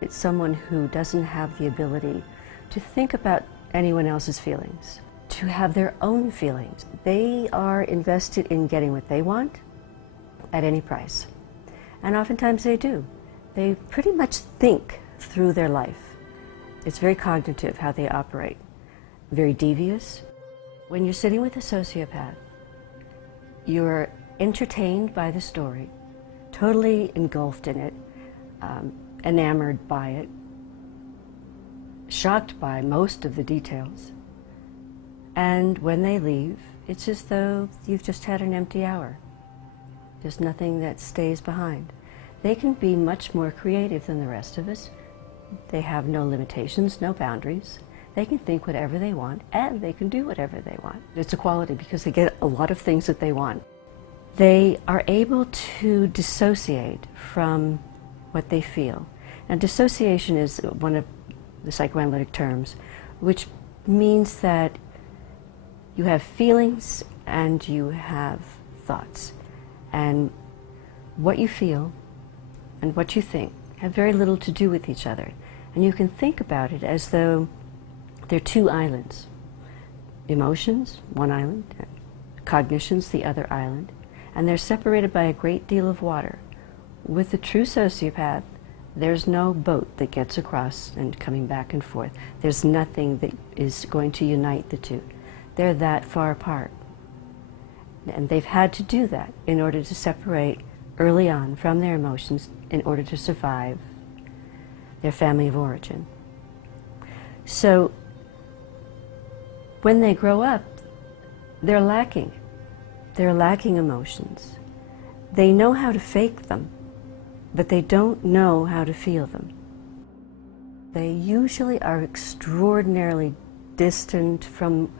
It's someone who doesn't have the ability to think about anyone else's feelings, to have their own feelings. They are invested in getting what they want at any price. And oftentimes they do. They pretty much think through their life. It's very cognitive how they operate, very devious. When you're sitting with a sociopath, you're entertained by the story, totally engulfed in it, enamored by it, shocked by most of the details. And when they leave, it's as though you've just had an empty hour. There's nothing that stays behind. They can be much more creative than the rest of us. They have no limitations, no boundaries. They can think whatever they want, and they can do whatever they want. It's a quality because they get a lot of things that they want. They are able to dissociate from what they feel. And dissociation is one of the psychoanalytic terms, which means that you have feelings and you have thoughts. And what you feel and what you think have very little to do with each other. And you can think about it as though they're two islands. Emotions, one island, cognitions, the other island. And they're separated by a great deal of water. With the true sociopath, there's no boat that gets across and coming back and forth. There's nothing that is going to unite the two. They're that far apart. And they've had to do that in order to separate early on from their emotions in order to survive their family of origin. So when they grow up, they're lacking. They're lacking emotions. They know how to fake them, but they don't know how to feel them. They usually are extraordinarily distant from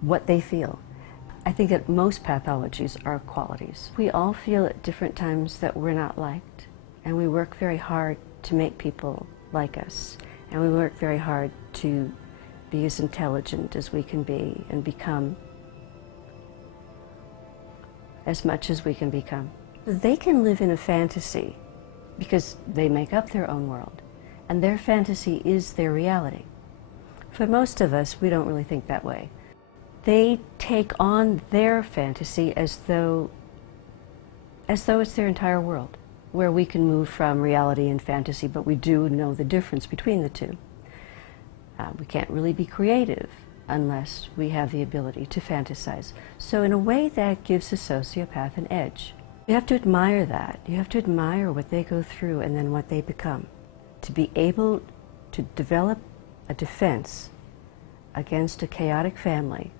what they feel. I think that most pathologies are qualities. We all feel at different times that we're not liked, and we work very hard to make people like us, and we work very hard to be as intelligent as we can be and become as much as we can become. They can live in a fantasy because they make up their own world, and their fantasy is their reality. For most of us, we don't really think that way. They take on their fantasy as though it's their entire world, where we can move from reality and fantasy, but we do know the difference between the two. We can't really be creative unless we have the ability to fantasize. So in a way, that gives a sociopath an edge. You have to admire that. You have to admire what they go through and then what they become. To be able to develop a defense against a chaotic family,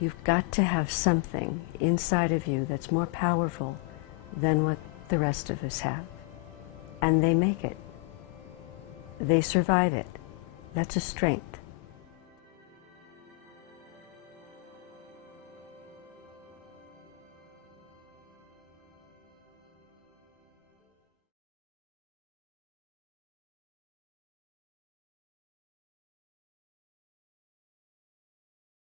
you've got to have something inside of you that's more powerful than what the rest of us have. And they make it. They survive it. That's a strength.